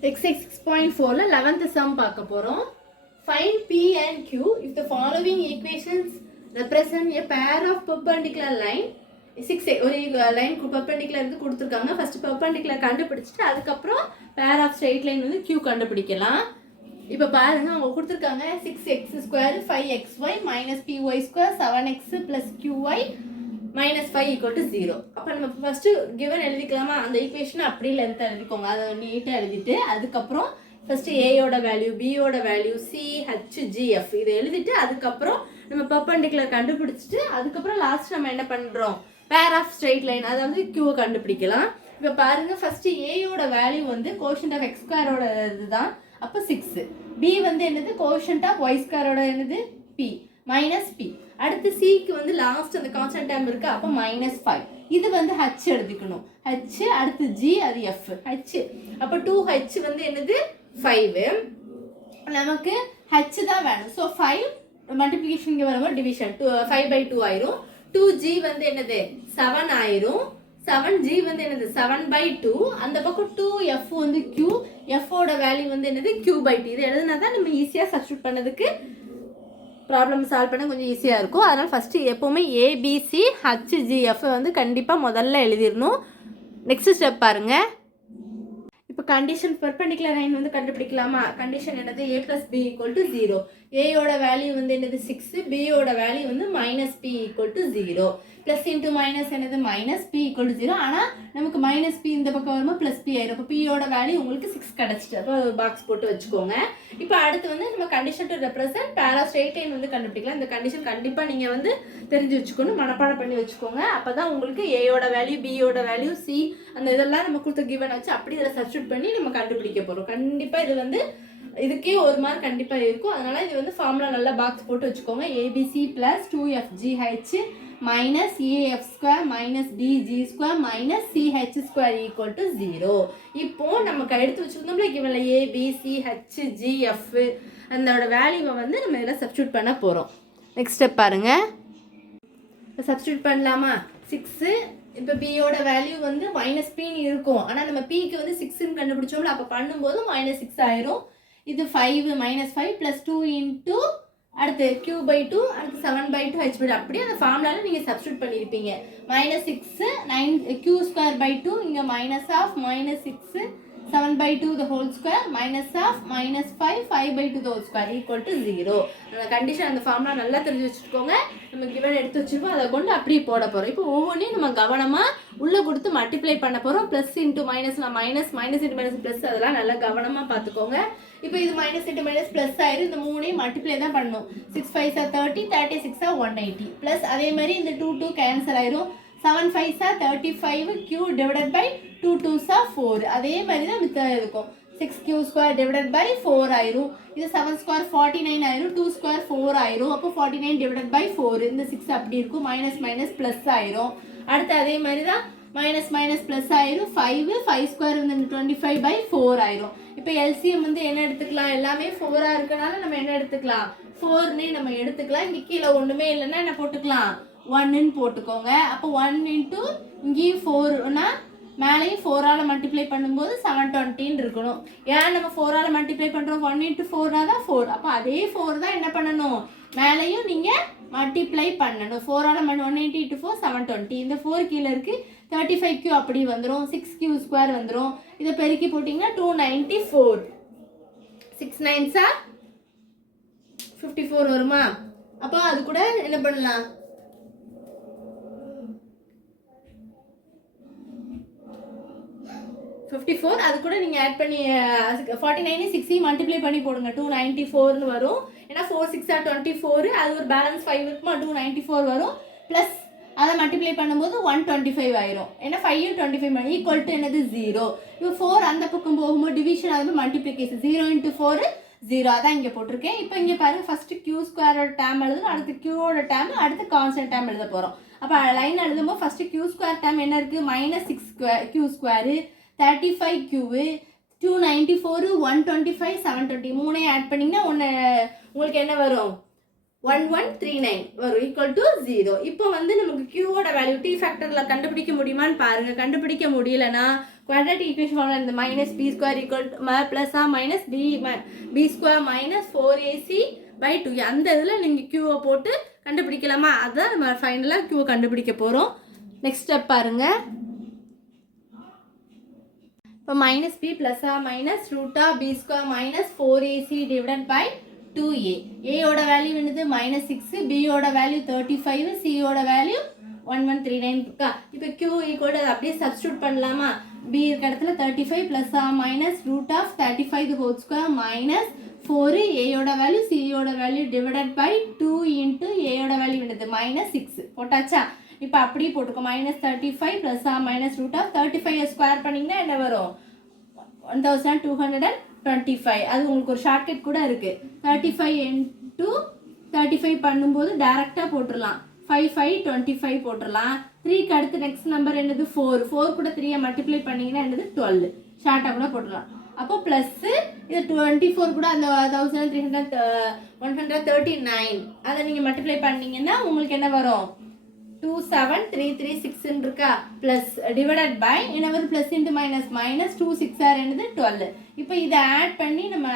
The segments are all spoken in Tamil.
Exercise 6.4 11th sum பார்க்க போறோம். Find P and Q if the following equations represent a pair of perpendicular line. 6 ஒரு லைன் perpendicular இருந்து கொடுத்திருக்காங்க. ஃபர்ஸ்ட் perpendicular கண்டுபிடிச்சிட்டு அதுக்கு அப்புறம் pair of straight line வந்து Q கண்டுபிடிக்கலாம். இப்போ பாருங்க அவங்க கொடுத்திருக்காங்க 6x² 5xy py² 7x qy -5 = 0. அப்போ நம்ம ஃபர்ஸ்ட் given எழுதிக்கலாமா? அந்த ஈக்குவேஷனை அப்படியே லென்த் எழுதிக்கோங்க. அதை நீட்டாக எழுதிட்டு அதுக்கப்புறம் ஃபர்ஸ்ட் ஏயோட வேல்யூ, பியோட value, C, H, G, F இதை எழுதிட்டு அதுக்கப்புறம் நம்ம பெர்பெண்டிகுலர் கண்டுபிடிச்சிட்டு அதுக்கப்புறம் லாஸ்ட் நம்ம என்ன பண்ணுறோம், பேர் ஆஃப் ஸ்ட்ரெயிட் லைன் அதாவது கியூவை கண்டுபிடிக்கலாம். இப்போ பாருங்க ஃபர்ஸ்ட் ஏயோட வேல்யூ வந்து கோஷன்ட் ஆஃப் எக்ஸ்² இதுதான், அப்போ 6. பி வந்து என்னது, கோஷன்ட் ஆஃப் ஒய்² என்னது, பி மைனஸ் பி. அடுத்து சிக்கு வந்து லாஸ்ட் அந்த கான்ஸ்டன்ட் டேர்ம் இருக்கு, அப்போ -5. இது வந்து ஹச் எடுத்துக்கணும், ஹச். அடுத்து ஜி, அது எஃப், ஹச். அப்போ 2h வந்து என்னது 5. நமக்கு ஹச் தான் வேணும். ஸோ 5 மல்டிப்ளிகேஷன் வரும்போது டிவிஷன் 5/2 ஆயிரும். 2g வந்து என்னது 7 ஆயிரும். 7g வந்து என்னது 7/2. அந்த பக்கம் 2f வந்து q, f ஓட வேல்யூ வந்து என்னது q/t. இது எழுதுனா தான் நம்ம ஈஸியாக சப்ஸ்டியூட் பண்ணதுக்கு ப்ராப்ளம் சால்வ் பண்ண கொஞ்சம் ஈஸியாக இருக்கும். அதனால் ஃபஸ்ட்டு எப்போவுமே ஏபிசி ஹச்ஜிஎஃப் வந்து கண்டிப்பாக முதல்ல எழுதிடணும். நெக்ஸ்ட் ஸ்டெப் பாருங்கள். இப்போ கண்டிஷன் பெர்பெண்டிகுலர் லைன் வந்து கண்டுபிடிக்கலாமா? கண்டிஷன் என்னது, a + b = 0. ஏயோட வேல்யூ வந்து என்னது 6, பியோட வேல்யூ வந்து -p = 0. ப்ளஸ் இன்ட்டு மைனஸ் என்னது -p = 0. ஆனால் நமக்கு -p இந்த பக்கம் வரும்போது +p ஆயிரும். இப்போ பியோட வேல்யூ உங்களுக்கு 6 கிடச்சிட்டு, அப்போ பாக்ஸ் போட்டு வச்சுக்கோங்க. இப்போ அடுத்து வந்து நம்ம condition to represent pair of straight line வந்து கண்டுபிடிக்கலாம். இந்த கண்டிஷன் கண்டிப்பாக நீங்கள் வந்து தெரிஞ்சு வச்சுக்கணும், மனப்பாடம் பண்ணி வச்சுக்கோங்க. அப்போ தான் உங்களுக்கு ஏயோட வேல்யூ, பியோட வேல்யூ, சி அந்த இதெல்லாம் நம்ம கொடுத்த கிவன் வச்சு அப்படி இதில் சப்ஸ்டியூட் பண்ணி நம்ம கண்டுபிடிக்க போகிறோம். கண்டிப்பாக இது வந்து இதுக்கே ஒரு மார்க் கண்டிப்பாக இருக்கும். அதனால் இது வந்து ஃபார்முலா நல்லா பாக்ஸ் போட்டு வச்சுக்கோங்க. ABC + 2fgh - af² - bg² - ch² = 0. இப்போ நமக்கு எடுத்து வச்சுருந்தோம்ல கிவன்ல A, B, C, H, G, F அதோட வேல்யூவை வந்து நம்ம இதில் சப்ஸ்டியூட் பண்ண போகிறோம். நெக்ஸ்ட் ஸ்டெப் பாருங்க. சப்ஸ்டியூட் பண்ணலாமா? 6. இப்போ பியோட வேல்யூ வந்து -pன்னு இருக்கும். ஆனால் நம்ம பிக்கு வந்து 6ன்னு கண்டுபிடிச்சோம்ல, அப்போ பண்ணும்போது -6 ஆயிரும். இது 5 -5 + 2 இன்ட்டு அடுத்து q/2 அடுத்து 7/2 h/2 அப்படியே அந்த ஃபார்முலாவில் நீங்கள் சப்ஸ்டியூட் பண்ணியிருப்பீங்க. -6 9 q²/2 இங்கே -6 7/2 the whole square -5 5/2 the whole square = 0. அந்த கண்டிஷன் அந்த ஃபார்முலா நல்லா தெரிஞ்சு வச்சுக்கோங்க. நம்ம கிவன் எடுத்து வச்சுருப்போம், அதை கொண்டு அப்படியே போட போகிறோம். இப்போ ஒவ்வொன்றையும் நம்ம கவனமாக உள்ளே கொடுத்து மல்டிப்ளை பண்ண போகிறோம். ப்ளஸ் இன்ட்டு மைனஸ்லாம் minus, minus into minus plus, அதெல்லாம் நல்லா கவனமாக பார்த்துக்கோங்க. இப்போ இது மைனஸ் இன்ட்டு மைனஸ் ப்ளஸ் ஆயிரும். இந்த மூணையும் மல்டிப்ளை தான் பண்ணணும். 6 5 30, 36 180 ப்ளஸ் அதே மாதிரி இந்த 2 கேன்சல் ஆயிரும். 7 5 35 q divided by 2 2s 4. அதே மாதிரி தான் மித்தம் இருக்கும். 6q² divided by 4 ஆயிரும். இது 7² 49 ஆயிரும். 2² 4 ஆயிரும். அப்போ 49 divided by 4. இந்த 6 அப்படி இருக்கும். மைனஸ் மைனஸ் ப்ளஸ் ஆயிரும். அடுத்து அதே மாதிரி தான் மைனஸ் மைனஸ் ப்ளஸ் ஆயிரும். 5 வந்து 25/4 ஆயிரும். இப்போ எல்சிஎம் வந்து என்ன எடுத்துக்கலாம், எல்லாமே 4ஆக இருக்கனால நம்ம என்ன எடுத்துக்கலாம், 4னே நம்ம எடுத்துக்கலாம். இங்கே கீழே ஒன்றுமே இல்லைன்னா என்ன போட்டுக்கலாம், 1ன்னு போட்டுக்கோங்க. அப்போ 1 இன்ட்டு இங்கேயும் 4னா மேலேயும் 4ஆல் மல்டிப்ளை பண்ணும்போது 720 இருக்கணும். ஏன் நம்ம 4ஆல் மல்டிப்ளை பண்ணுறோம், 1 இன்ட்டு 4 தான் 4. அப்போ அதே 4 தான் என்ன பண்ணணும், மேலேயும் நீங்கள் மல்டிப்ளை பண்ணணும். 4ஆல் 180 × 4 720. இந்த 4 கீழே இருக்குது, 35q அப்படி வந்துடும், 6q² வந்துடும். இதை பெருக்கி போட்டிங்கன்னா 294. 6 9s 54 வருமா? அப்போ அது கூட என்ன பண்ணலாம், 54 அது கூட நீங்கள் ஆட் பண்ணி 49 6 மல்டிப்ளை பண்ணி போடுங்க, 294ன்னு வரும். ஏன்னா 4 6 24, அது ஒரு பேலன்ஸ் 5 இருக்குமா, 294 வரும். ப்ளஸ் அதை மல்டிப்ளை பண்ணும்போது 125 ஆயிரும். ஏன்னா 5 25 ஈக்குவல் டு என்னது 0. இப்போ 4 அந்த பக்கம் போகும்போது டிவிஷன் அது மல்டிப்ளிகேஷன் 0 × 4 0. அதான் இங்கே போட்டிருக்கேன். இப்போ இங்கே பாருங்க, ஃபர்ஸ்ட் q² டேம் எழுதணும், அடுத்து qோட டேம், அடுத்து கான்ஸ்டன்ட் டேம் எழுத போகிறோம். அப்போ லைன் எழுதும்போது ஃபர்ஸ்ட் q² டேம் என்ன இருக்குது, -6 q², 35q, 294 125 720 மூணையும் ஆட் பண்ணிங்கன்னா உங்களுக்கு என்ன வரும், 1139 வரும், ஈக்குவல் டு 0. இப்போ வந்து நமக்கு q ஓட வேல்யூ டி ஃபேக்டரில் கண்டுபிடிக்க முடியுமான்னு பாருங்கள். கண்டுபிடிக்க முடியலன்னா குவாட்ராட்டிக் ஈக்குவேஷன் ஃபார்முலா இந்த minus B square equal plus minus B square minus 4ac/2 அந்த இதில் நீங்கள் க்யூவை போட்டு கண்டுபிடிக்கலாமா? அதுதான் நம்ம ஃபைனலாக க்யூவை கண்டுபிடிக்க போகிறோம். நெக்ஸ்ட் ஸ்டெப் பாருங்கள். இப்போ minus B plus minus √b square minus 4ac divided by 2a. ஏயோட வேல்யூ என்னது -6, பியோட வேல்யூ 35, சியோட வேல்யூ 1139 இருக்கா? இப்போ q ஈக்குவல் அப்படியே சப்ஸ்டியூட் பண்ணலாமா? b இருக்க இடத்துல 35 plus minus √35 whole square minus 4 ஏயோட வேல்யூ சியோட வேல்யூ டிவைடட் பை 2 இன்ட்டு ஏயோட வேல்யூ என்னது -6 போட்டாச்சா? இப்போ அப்படியே போட்டுக்கோ -35 ப்ளஸ் மைனஸ் √35 ஸ்கொயர் பண்ணிங்கன்னா என்ன வரும்? 1225. அது உங்களுக்கு ஒரு ஷார்ட்கட் கூட இருக்குது. 35 இன்ட்டு 35 பண்ணும்போது டேரெக்டாக போட்டுடலாம். 5 5 25 போட்டுடலாம். 3க்கு அடுத்து நெக்ஸ்ட் நம்பர் என்னது 4 கூட 3 மல்டிப்ளை பண்ணிங்கன்னா என்னது 12. ஷார்ட்டாக கூட போட்டுடலாம். அப்போ ப்ளஸ்ஸு இது 24 கூட அந்த 139 அதை நீங்கள் மல்டிப்ளை பண்ணிங்கன்னா உங்களுக்கு என்ன வரும்? 27336 இருக்கா? ப்ளஸ் டிவைடட் பை என்ன வரும்? ப்ளஸ் இன்ட்டு மைனஸ் மைனஸ் 2 6 என்னது 12. இப்போ இதை ஆட் பண்ணி நம்ம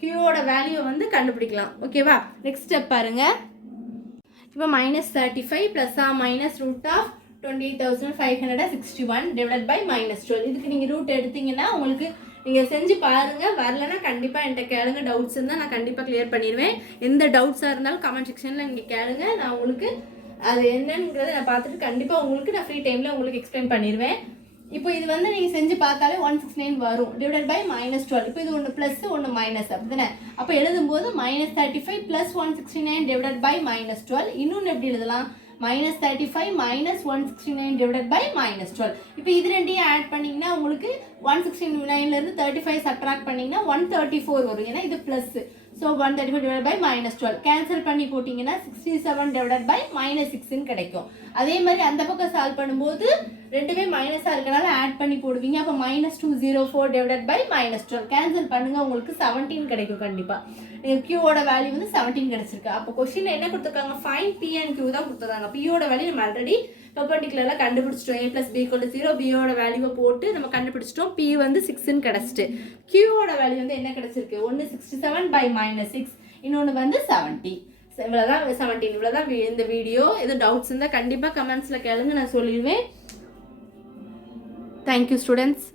க்யூவோட வேல்யூவை வந்து கண்டுபிடிக்கலாம். ஓகேவா? நெக்ஸ்ட் ஸ்டெப் பாருங்கள். இப்போ -35 ப்ளஸ் மைனஸ் √28,561 டிவைடட் பை -12. இதுக்கு நீங்கள் ரூட் எடுத்தீங்கன்னா உங்களுக்கு நீங்கள் செஞ்சு பாருங்கள். வரலன்னா கண்டிப்பாக என்கிட்ட கேளுங்க. டவுட்ஸ் இருந்தால் நான் கண்டிப்பாக கிளியர் பண்ணிடுவேன். எந்த டவுட்ஸாக இருந்தாலும் கமெண்ட் செக்ஷனில் நீங்கள் கேளுங்க. நான் உங்களுக்கு அது என்னங்கிறத நான் பார்த்துட்டு கண்டிப்பாக உங்களுக்கு நான் ஃப்ரீ டைமில் உங்களுக்கு எக்ஸ்பிளைன் பண்ணிடுவேன். இப்போ இது வந்து நீங்கள் செஞ்சு பார்த்தாலே 169 வரும் டிவைடட் பை -12. இப்போ இது ஒன்று ப்ளஸ் ஒன்று மைனஸ் அப்படி தானே? அப்போ எழுதும்போது -35 ப்ளஸ் 169 டிவைடட் பை -12. இன்னொன்று எப்படி எழுதலாம்? -35 மைனஸ் 169 டிவைடட் பை -12. இப்போ இது ரெண்டையும் ஆட் பண்ணிங்கன்னா உங்களுக்கு 169லேருந்து 35 சப்ட்ராக்ட் பண்ணிங்கன்னா 134 வரும். ஏன்னா இது plus. So 135 divide by -12 cancel பண்ணி போட்டிங்கன்னா 67 டிவைட் பை -6ன்னு கிடைக்கும். அதே மாதிரி அந்த பக்கம் சால்வ் பண்ணும்போது ரெண்டுமே மைனஸாக இருக்கனால ஆட் பண்ணி போடுவீங்க. அப்போ -204 டிவைட் பை -12 கேன்சல் பண்ணுங்கள். உங்களுக்கு 17 கிடைக்கும் கண்டிப்பாக. நீங்கள் க்யூவோட வேல்யூ வந்து 17 கிடச்சிருக்கு. அப்போ கொஸ்டினில் என்ன கொடுத்துருக்காங்க? ஃபைண்ட் பி அண்ட் க்யூ தான் கொடுத்துருக்காங்க. பியோட வேல்யூ நம்ம ஆல்ரெடி பெர்பெண்டிகுலராக கண்டுபிடிச்சிட்டோம். a + b = 0. பியோட வேல்யூவை போட்டு நம்ம கண்டுபிடிச்சிட்டோம். பி வந்து 6ன்னு கிடச்சிட்டு. க்யூவோட வேல்யூ வந்து என்ன கிடச்சிருக்கு? ஒன்று 67 பை -6, இன்னொன்று வந்து 70. இவ்வளோதான் 17. இவ்வளோதான் இந்த வீடியோ. எதுவும் டவுட்ஸ் இருந்தால் கண்டிப்பாக கமெண்ட்ஸில் கேளுங்க, நான் சொல்லிடுவேன். Thank you students.